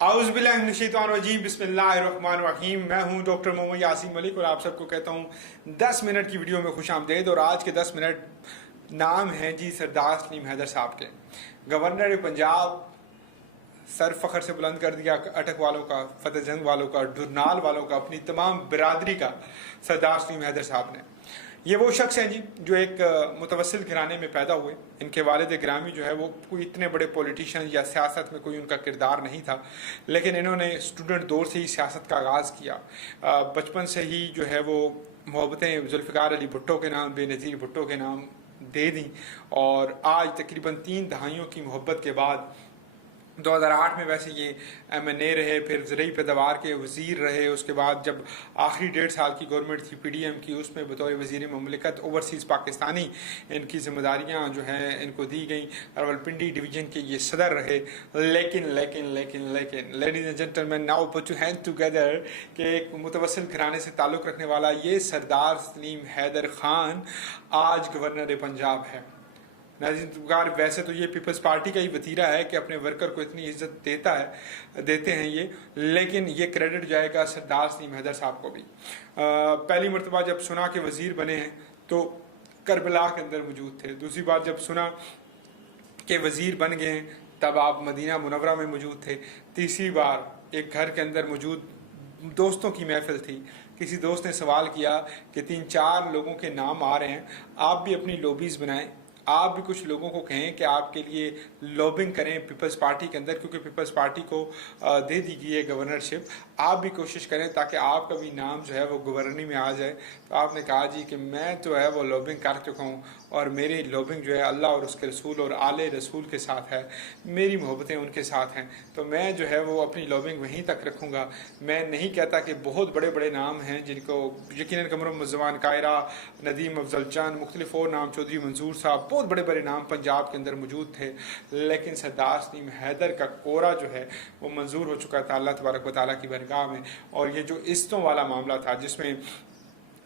आउज़ुबिल्लाहिमिनश्शैतानिर्रजीम बिस्मिल्लाहिर्रहमानिर्रहीम। मैं हूं डॉक्टर मोहम्मद यासीन मलिक और आप सबको कहता हूं 10 मिनट की वीडियो में खुश आमदेद। और आज के 10 मिनट नाम हैं जी सरदार सलीम हैदर साहब के। गवर्नर पंजाब सर फ़ख्र से बुलंद कर दिया अटक वालों का, फतेह जंग वालों का, ढुरनाल वालों का, अपनी तमाम बिरादरी का सरदार सलीम हैदर साहब ने। ये वो शख्स हैं जी जो एक मुतवस्सिल घराने में पैदा हुए। इनके वालिद गिरामी जो है वो कोई इतने बड़े पॉलिटिशियन या सियासत में कोई उनका किरदार नहीं था, लेकिन इन्होंने स्टूडेंट दौर से ही सियासत का आगाज़ किया। बचपन से ही जो है वो मोहब्बतें जुल्फ़िकार अली भुट्टो के नाम, बेनज़ीर भुट्टो के नाम दे दी। और आज तकरीबन 3 दहाइयों की मोहब्बत के बाद 2008 में वैसे ये MNA रहे, फिर ज़रूरी पैदावार के वज़ीर रहे। उसके बाद जब आखिरी 1.5 साल की गवर्नमेंट थी PDM की, उसमें बतौर वज़ीर ममलिकत ओवरसीज़ पाकिस्तानी इनकी जिम्मेदारियाँ जो हैं इनको दी गई। रावलपिंडी डिवीज़न के ये सदर रहे। लेकिन लेकिन लेकिन लेकिन ladies and gentleman, now put your hand together कि एक मुतवस्सिल घराने से ताल्लुक़ रखने वाला ये सरदार सलीम हैदर ख़ान आज गवर्नर पंजाब है। नाज़रीन, वैसे तो ये पीपल्स पार्टी का ही वतीरा है कि अपने वर्कर को इतनी इज्जत देते हैं ये, लेकिन ये क्रेडिट जाएगा सरदार सलीम हैदर साहब को भी। पहली मरतबा जब सुना कि वज़ीर बने हैं तो करबला के अंदर मौजूद थे। दूसरी बार जब सुना कि वज़ीर बन गए हैं तब आप मदीना मुनव्वरा में मौजूद थे। तीसरी बार एक घर के अंदर मौजूद दोस्तों की महफिल थी। किसी दोस्त ने सवाल किया कि 3-4 लोगों के नाम आ रहे हैं, आप भी अपनी लॉबीज़ बनाएं, आप भी कुछ लोगों को कहें कि आपके लिए लॉबिंग करें पीपल्स पार्टी के अंदर, क्योंकि पीपल्स पार्टी को दे दी गई है गवर्नरशिप। आप भी कोशिश करें ताकि आपका भी नाम जो है वो गवर्नरी में आ जाए। तो आपने कहा जी कि मैं जो है वो लॉबिंग कर चुका हूँ और मेरी लॉबिंग जो है अल्लाह और उसके रसूल और आले रसूल के साथ है, मेरी मोहब्बतें उनके साथ हैं, तो मैं जो है वो अपनी लॉबिंग वहीं तक रखूँगा। मैं नहीं कहता कि बहुत बड़े बड़े नाम हैं जिनको यकीनन कमरुल मुज़्ज़मान कायरा, नदीम अफजल चंद, मुख्तलिफ और नाम, चौधरी मंसूर साहब, बहुत बड़े बड़े नाम पंजाब के अंदर मौजूद थे, लेकिन सरदार सलीम हैदर का कोरा जो है वो मंजूर हो चुका था अल्लाह तबारक व तआला की बरगाह में। और ये जो इस्तों वाला मामला था जिसमें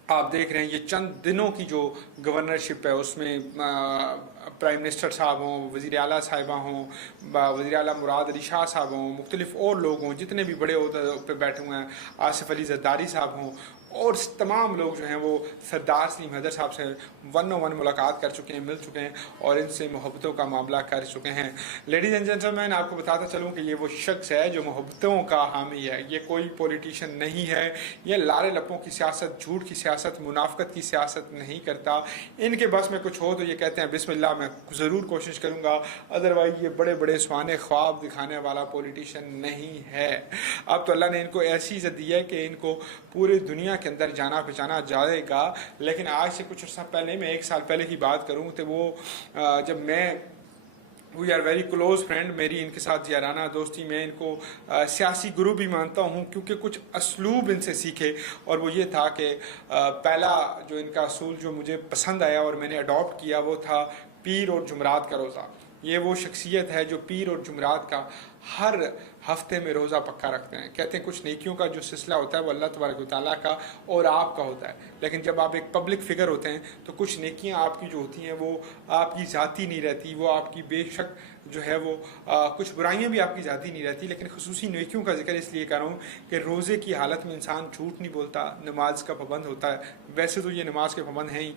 आप देख रहे हैं ये चंद दिनों की जो गवर्नरशिप है उसमें प्राइम मिनिस्टर साहब हों, वज़ीर आला साहिबा हों, वज़ीर आला मुराद अली शाह साहब हों, मुख्तलिफ और लोग हों, जितने भी बड़े ओहदे पे बैठे हुए हैं, आसिफ अली ज़रदारी साहब हों, और तमाम लोग जो हैं वो सरदार सलीम हैदर साहब से 1-on-1 मुलाकात कर चुके हैं, मिल चुके हैं और इनसे मोहब्बतों का मामला कर चुके हैं। लेडीज़ एंड जेंटलमैन, आपको बताता चलूँ कि ये वो शख्स है जो मोहब्बतों का हामी है। ये कोई पॉलिटिशियन नहीं है, ये लारे लपों की सियासत, झूठ की सियासत, मुनाफकत की सियासत नहीं करता। इनके बस में कुछ हो तो ये कहते हैं बिस्मिल्लाह, मैं ज़रूर कोशिश करूँगा, अदरवाइज़ ये बड़े बड़े सुहाने ख्वाब दिखाने वाला पॉलिटिशियन नहीं है। अब तो अल्लाह ने इनको ऐसी इज़्ज़त दी है कि इनको पूरी दुनिया के अंदर जाना पहचाना जाएगा। लेकिन आज से कुछ अर्सा पहले, मैं 1 साल पहले की बात करूं तो वो जब मैं we are very close friend, मेरी इनके साथ याराना दोस्ती, मैं इनको सियासी गुरु भी मानता हूं क्योंकि कुछ असलूब इनसे सीखे। और वो ये था कि पहला जो इनका असूल जो मुझे पसंद आया और मैंने अडॉप्ट किया वो था पीर और जुमरात का रोज़ा। ये वो शख्सियत है जो पीर और जुमरात का हर हफ्ते में रोज़ा पक्का रखते हैं। कहते हैं कुछ नेकियों का जो सिलसिला होता है वो अल्लाह तबारक व तआला का और आपका होता है, लेकिन जब आप एक पब्लिक फिगर होते हैं तो कुछ नेकियां आपकी जो होती हैं वो आपकी ज़ाती नहीं रहती, वो आपकी बेशक जो है वो कुछ बुराइयां भी आपकी ज़ाती नहीं रहती। लेकिन खुसूसी नेकियों का जिक्र इसलिए कर रहा हूँ कि रोज़े की हालत में इंसान झूठ नहीं बोलता, नमाज का पाबंद होता है। वैसे तो ये नमाज के पाबंद हैं ही,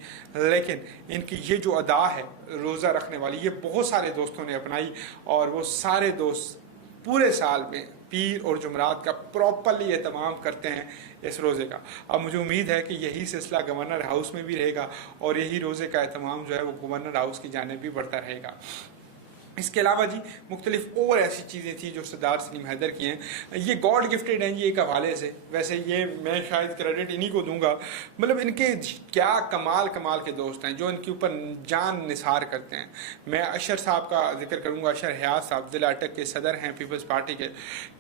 लेकिन इनकी ये जो अदा है रोज़ा रखने वाली, ये बहुत सारे दोस्तों ने अपनाई और वो सारे दोस्त पूरे साल में पीर और जुमरात का प्रॉपरली एहतमाम करते हैं इस रोज़े का। अब मुझे उम्मीद है कि यही सिलसिला गवर्नर हाउस में भी रहेगा और यही रोज़े का एहतमाम जो है वो गवर्नर हाउस की जानिब भी बढ़ता रहेगा। इसके अलावा जी मुख्तलिफ और ऐसी चीज़ें थी जो सरदार सलीम हैदर की हैं। ये गॉड गिफ्टेड हैं जी एक हवाले से। वैसे ये मैं शायद क्रेडिट इन्हीं को दूंगा, मतलब इनके क्या कमाल कमाल के दोस्त हैं जो इनके ऊपर जान निसार करते हैं। मैं अशर साहब का जिक्र करूंगा, अशर हयात साहब ज़िला अटक के सदर हैं पीपल्स पार्टी के।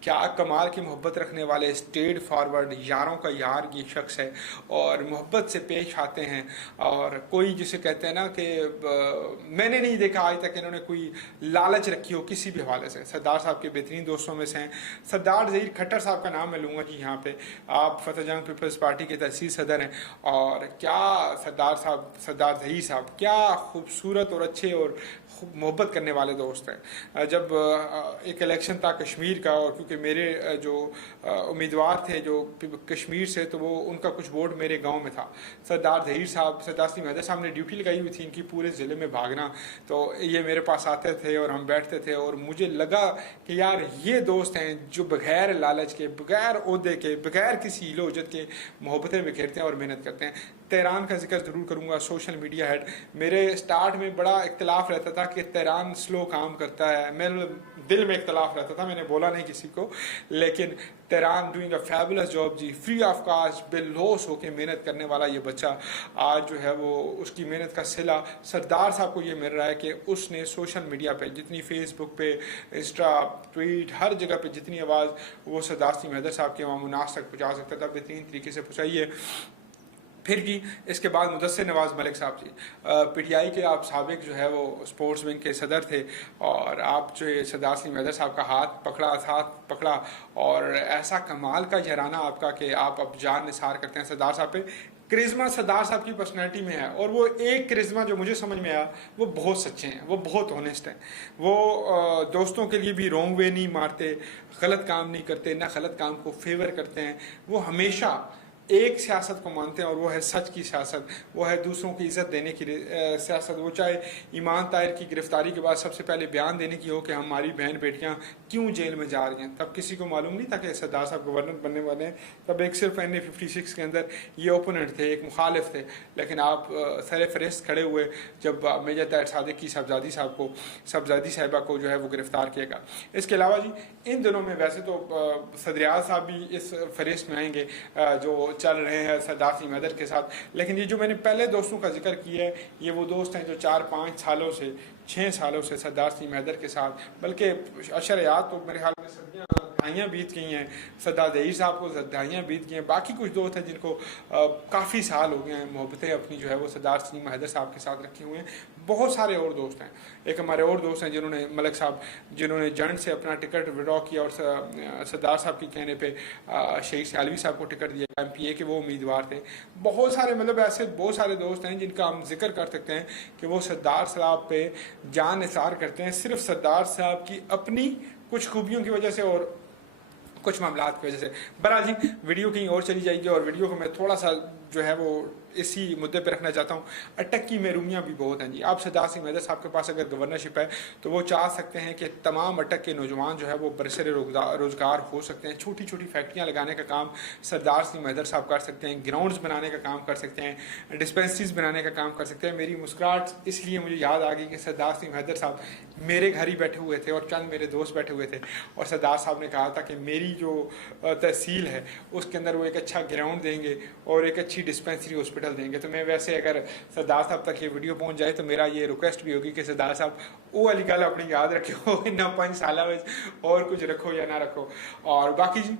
क्या कमाल की मोहब्बत रखने वाले, स्ट्रेट फॉरवर्ड, यारों का यार ये शख्स है और मोहब्बत से पेश आते हैं। और कोई जिसे कहते हैं ना कि मैंने नहीं देखा आज तक इन्होंने कोई लालच रखी हो किसी भी हवाले से। सरदार साहब के बेहतरीन दोस्तों में से हैं। सरदार ज़हीर खट्टर साहब का नाम मैं लूँगा जी यहाँ पे। आप फतेह जंग पीपल्स पार्टी के तहसील सदर हैं, और क्या सरदार साहब, सरदार ज़हीर साहब क्या खूबसूरत और अच्छे और मोहब्बत करने वाले दोस्त हैं। जब एक इलेक्शन था कश्मीर का, और क्योंकि मेरे जो उम्मीदवार थे जो कश्मीर से, तो वो उनका कुछ वोट मेरे गांव में था। सरदार ज़हीर साहब, सरदार सलीम हैदर साहब ने ड्यूटी लगाई हुई थी इनकी पूरे ज़िले में भागना, तो ये मेरे पास आते थे और हम बैठते थे, और मुझे लगा कि यार ये दोस्त हैं जो बगैर लालच के, बगैर ओहदे के, बगैर किसी हीलो उजत के मोहब्बतें बिखेरते हैं और मेहनत करते हैं। तेहरान का जिक्र ज़रूर करूँगा, सोशल मीडिया हेड। मेरे स्टार्ट में बड़ा इख्तलाफ रहता था कि तेहरान स्लो काम करता है, मेरे दिल में इख्तलाफ रहता था, मैंने बोला नहीं किसी को, लेकिन तेहरान डूइंग अ फैबुलस जॉब जी, फ्री ऑफ कास्ट बेलौस होकर मेहनत करने वाला ये बच्चा आज जो है वो उसकी मेहनत का सिला सरदार साहब को ये मिल रहा है कि उसने सोशल मीडिया पे जितनी, फेसबुक पे, इंस्टा, ट्वीट, हर जगह पे जितनी आवाज़ वो सरदार सलीम हैदर साहब के वहाँ मुनास तक पहुँचा सकता था, बेहतरीन तरीके से पहुँचाई है। फिर जी इसके बाद मुदस्सिर नवाज़ मलिक साहब जी, पीटीआई के आप साबिक जो है वो स्पोर्ट्स विंग के सदर थे, और आप जो है सरदार सलीम हैदर साहब का हाथ पकड़ा, और ऐसा कमाल का जराना आपका कि आप अब जान निसार करते हैं सरदार साहब पे। करिश्मा सरदार साहब की पर्सनैलिटी में है, और वो एक करिश्मा जो मुझे समझ में आया, वो बहुत सच्चे हैं, वो बहुत ऑनेस्ट हैं, वो दोस्तों के लिए भी रॉन्ग वे नहीं मारते, गलत काम नहीं करते, ना गलत काम को फेवर करते हैं, वो हमेशा एक सियासत को मानते हैं, और वो है सच की सियासत, वो है दूसरों की इज्जत देने की सियासत। वो चाहे ईमान ताहिर की गिरफ्तारी के बाद सबसे पहले बयान देने की हो कि हमारी बहन बेटियां क्यों जेल में जा रही हैं, तब किसी को मालूम नहीं था कि सरदार साहब गवर्नर बनने वाले हैं। तब एक सिर्फ NA56 के अंदर ये ओपोनेंट थे, एक मुखालिफ थे, लेकिन आप सर फहरिस्त खड़े हुए जब मेजर ताहिर सादिक की साहबजादी साहिबा को जो है वो गिरफ्तार किया गया। इसके अलावा जी इन दिनों में वैसे तो सदरियाल साहब भी इस फहरिस्त में आएंगे जो चल रहे हैं सरदार सलीम हैदर के साथ, लेकिन ये जो मैंने पहले दोस्तों का जिक्र किया है, ये वो दोस्त हैं जो 4-5 सालों से, 6 सालों से सरदार सलीम हैदर के साथ, बल्कि अशर-ए-याद तो मेरे ख्याल में सदियाँ दहाइयाँ बीत गई हैं, सरदार ज़हीर साहब को दहाइयाँ बीत गई हैं। बाकी कुछ दोस्त हैं जिनको काफ़ी साल हो गए हैं मोहब्बतें अपनी जो है वो सरदार सलीम हैदर साहब के साथ रखे हुए हैं। बहुत सारे और दोस्त हैं, एक हमारे और दोस्त हैं जिन्होंने, मलिक साहब, जिन्होंने जंड से अपना टिकट विड्रॉ किया, और सरदार साहब के कहने पे शहीद सियालवी साहब को टिकट दिया, MPA के वो उम्मीदवार थे। बहुत सारे, मतलब ऐसे बहुत सारे दोस्त हैं जिनका हम जिक्र कर सकते हैं कि वो सरदार साहब पे जान निसार करते हैं, सिर्फ सरदार साहब की अपनी कुछ खूबियों की वजह से और कुछ मामलात की वजह से। बहरहाल जी वीडियो कहीं और चली जाएगी, और वीडियो को मैं थोड़ा सा जो है वो इसी मुद्दे पर रखना चाहता हूँ। अटक की महरूमियाँ भी बहुत हैं जी। आप सरदार सलीम हैदर साहब के पास अगर गवर्नरशिप है तो वो चाह सकते हैं कि तमाम अटक के नौजवान जो है वो बरसर रोज़गार हो सकते हैं। छोटी छोटी फैक्ट्रियाँ लगाने का काम सरदार सलीम हैदर साहब कर सकते हैं, ग्राउंड्स बनाने का काम कर सकते हैं, डिस्पेंसरीज बनाने का काम कर सकते हैं। मेरी मुस्कुराहट इसलिए मुझे याद आ गई कि सरदार सलीम हैदर साहब मेरे घर ही बैठे हुए थे और चंद मेरे दोस्त बैठे हुए थे, और सरदार साहब ने कहा था कि मेरी जो तहसील है उसके अंदर वो एक अच्छा ग्राउंड देंगे और एक अच्छी डिस्पेंसरी हॉस्पिटल देंगे। तो मैं वैसे अगर सरदार साहब तक ये वीडियो पहुंच जाए तो मेरा ये रिक्वेस्ट भी होगी कि सरदार साहब वो वाली गल अपनी याद रखो, इन 5 साल में और कुछ रखो या ना रखो। और बाकी जी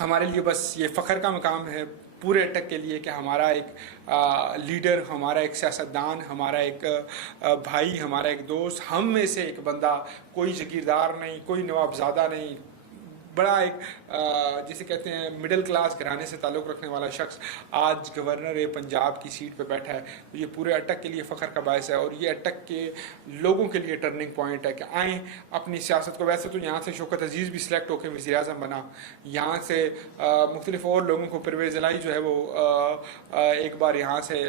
हमारे लिए बस ये फ़ख्र का मकाम है पूरे अटक के लिए कि हमारा एक लीडर, हमारा एक सियासतदान, हमारा एक भाई, हमारा एक दोस्त, हम में से एक बंदा, कोई जागीरदार नहीं, कोई नवाबजादा नहीं, बड़ा एक जिसे कहते हैं मिडिल क्लास घराने से ताल्लुक़ रखने वाला शख्स आज गवर्नर पंजाब की सीट पे बैठा है। तो ये पूरे अटक के लिए फ़ख्र का बायस है, और ये अटक के लोगों के लिए टर्निंग पॉइंट है कि आएँ अपनी सियासत को। वैसे तो यहाँ से शौकत अजीज़ भी सिलेक्ट होकर वज़ीर आज़म बना, यहाँ से मुख्तलिफ और लोगों को परवेज़ इलाही जो है वो एक बार यहाँ से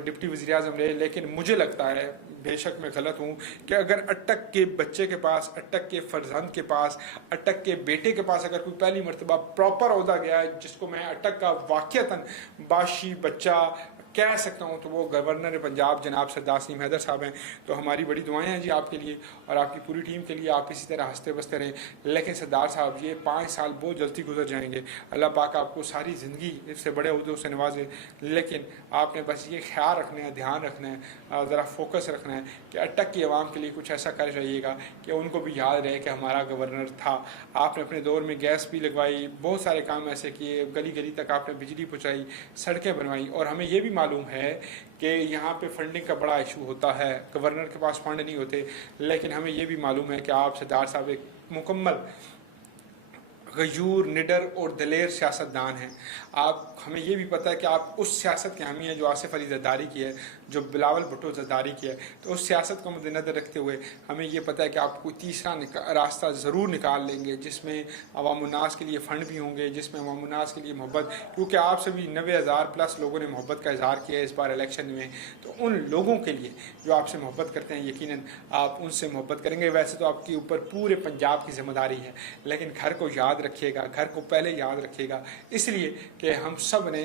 डिप्टी वज़ीर आज़म रहे। लेकिन मुझे लगता है, बेशक मैं गलत हूँ, कि अगर अटक के बच्चे के पास, अटक के फर्जंद के पास, अटक के बेटे के पास अगर कोई पहली मरतबा प्रॉपर ओहदा गया है जिसको मैं अटक का वाक़ियतन बाशी बच्चा कह सकता हूँ, तो वो गवर्नर पंजाब जनाब सरदार सलीम हैदर साहब हैं। तो हमारी बड़ी दुआएं हैं जी आपके लिए और आपकी पूरी टीम के लिए। आप इसी तरह हंसते बसते रहें। लेकिन सरदार साहब ये 5 साल बहुत जल्दी गुजर जाएंगे। अल्लाह पाक आपको सारी ज़िंदगी इससे बड़े उहदों से नवाजे। लेकिन आपने बस ये ख्याल रखना है, ध्यान रखना है, ज़रा फोकस रखना है कि अटक की आवाम के लिए कुछ ऐसा कर जाइएगा कि उनको भी याद रहे कि हमारा गवर्नर था। आपने अपने दौर में गैस भी लगवाई, बहुत सारे काम ऐसे किए, गली गली तक आपने बिजली पहुँचाई, सड़कें बनवाई, और हमें ये भी मालूम है कि यहाँ पे फंडिंग का बड़ा इशू होता है, गवर्नर के पास फंड नहीं होते, लेकिन हमें ये भी मालूम है कि आप सरदार साहब एक मुकम्मल गयूर, निडर और दलेर सियासतदान हैं। आप हमें ये भी पता है कि आप उस सियासत के हामी हैं जो आसिफ अली जरदारी की है, जो बिलावल भुट्टो जरदारी की है। तो उस सियासत को मद्देनज़र रखते हुए हमें ये पता है कि आप कोई तीसरा रास्ता ज़रूर निकाल लेंगे जिसमें अवामुन्नास के लिए फ़ंड भी होंगे, जिसमें अवामुन्नास के लिए मोहब्बत, क्योंकि आप सभी 90,000 प्लस लोगों ने मोहब्बत का इजहार किया है इस बार इलेक्शन में। तो उन लोगों के लिए जो आपसे मोहब्बत करते हैं, यकीनन आप उनसे मोहब्बत करेंगे। वैसे तो आपके ऊपर पूरे पंजाब की जिम्मेदारी है, लेकिन घर को याद रखिएगा, घर को पहले याद रखिएगा, इसलिए कि हम सब ने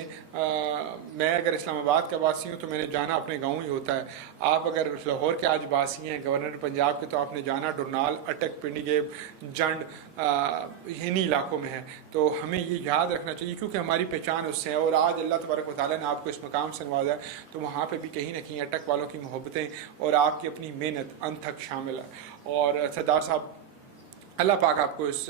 मैं अगर इस्लामाबाद का वासी हूँ तो मैंने जाना अपने गाँव ही होता है। आप अगर लाहौर के आज वासी हैं, गवर्नर पंजाब के, तो आपने जाना डुरनाल, अटक, पिंडीगेब, जंड इन्हीं इलाकों में है। तो हमें ये याद रखना चाहिए क्योंकि हमारी पहचान उससे है। और आज अल्लाह तबारक व तआला ने आपको इस मकाम से नवाजा है, तो वहाँ पे भी कहीं ना कहीं अटक वालों की मोहब्बतें और आपकी अपनी मेहनत अंत तक शामिल है। और सरदार साहब, अल्लाह पाक आपको इस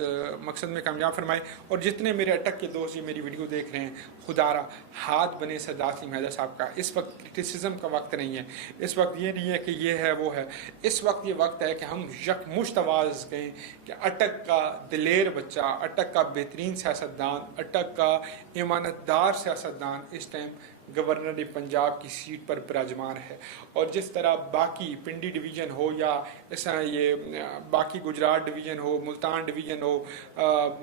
मकसद में कामयाब फरमाए। और जितने मेरे अटक के दोस्त ये मेरी वीडियो देख रहे हैं, खुदारा हाथ बने सरदार सलीम हैदर साहब का। इस वक्त क्रिटिसिज्म का वक्त नहीं है, इस वक्त ये नहीं है कि ये है वो है, इस वक्त ये वक्त है कि हम यकमुश्त आवाज़ कहें कि अटक का दिलेर बच्चा, अटक का बेहतरीन सियासतदान, अटक का ईमानतदार सियासतदान इस टाइम गवर्नर पंजाब की सीट पर विराजमान है। और जिस तरह बाकी पिंडी डिवीज़न हो या ऐसा ये बाकी गुजरात डिवीज़न हो, मुल्तान डिवीज़न हो,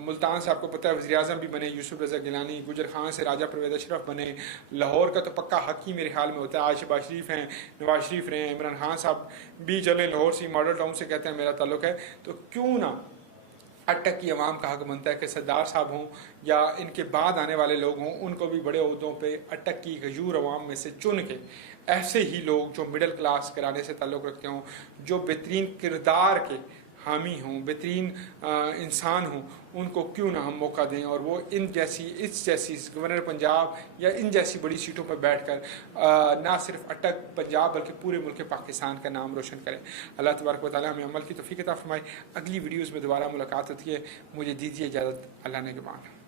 मुल्तान से आपको पता है वज़ीर आज़म भी बने यूसुफ रज़ा गिलानी, गुजर खान से राजा परवेज़ अशरफ बने, लाहौर का तो पक्का हक ही मेरे ख्याल में होता है। आज शहबाज शरीफ हैं, नवाज शरीफ रहे, इमरान खान साहब भी चले, लाहौर से मॉडल टाउन से कहते हैं मेरा ताल्लुक़ है। तो क्यों ना अटक की आवाम का हक बनता है कि सरदार साहब हों या इनके बाद आने वाले लोग हों, उनको भी बड़े ओहदों पे अटक की गयूर आवाम में से चुन के ऐसे ही लोग जो मिडिल क्लास घराने से ताल्लुक़ रखते हों, जो बेहतरीन किरदार के हामी हों, बेहतरीन इंसान हों, उनको क्यों ना हम मौका दें और वो इस जैसी गवर्नर पंजाब या इन जैसी बड़ी सीटों पर बैठकर ना सिर्फ अटक पंजाब बल्कि पूरे मुल्क पाकिस्तान का नाम रोशन करें। अल्लाह तबारक व तआला हमें अमल की तौफीक अता फरमाए। अगली वीडियोज़ में दोबारा मुलाकात होती है, मुझे दीजिए इजाज़त। अल्लाह ने के बाद।